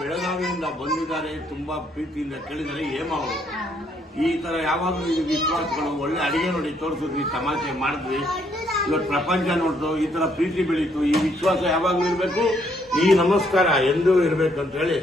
ಬೆಳಗಾವಿಯಿಂದ ಬಂದಿದ್ದಾರೆ, ತುಂಬಾ ಪ್ರೀತಿಯಿಂದ ಕೇಳಿದರೆ ಹೇಮ ಅವರು ಈ ತರ ಯಾವಾಗಲೂ ಇದು ವಿಶ್ವಾಸಗಳು ಒಳ್ಳೆ ಅಡಿಗೆ ನೋಡಿ ತೋರಿಸಿದ್ವಿ, ತಮಾಷೆ ಮಾಡಿದ್ವಿ, ಇವತ್ತು ಪ್ರಪಂಚ ನೋಡ್ತು, ಈ ತರ ಪ್ರೀತಿ ಬೆಳೀತು, ಈ ವಿಶ್ವಾಸ ಯಾವಾಗಲೂ ಇರಬೇಕು, ಈ ನಮಸ್ಕಾರ ಎಂದೂ ಇರಬೇಕು ಅಂತ ಹೇಳಿ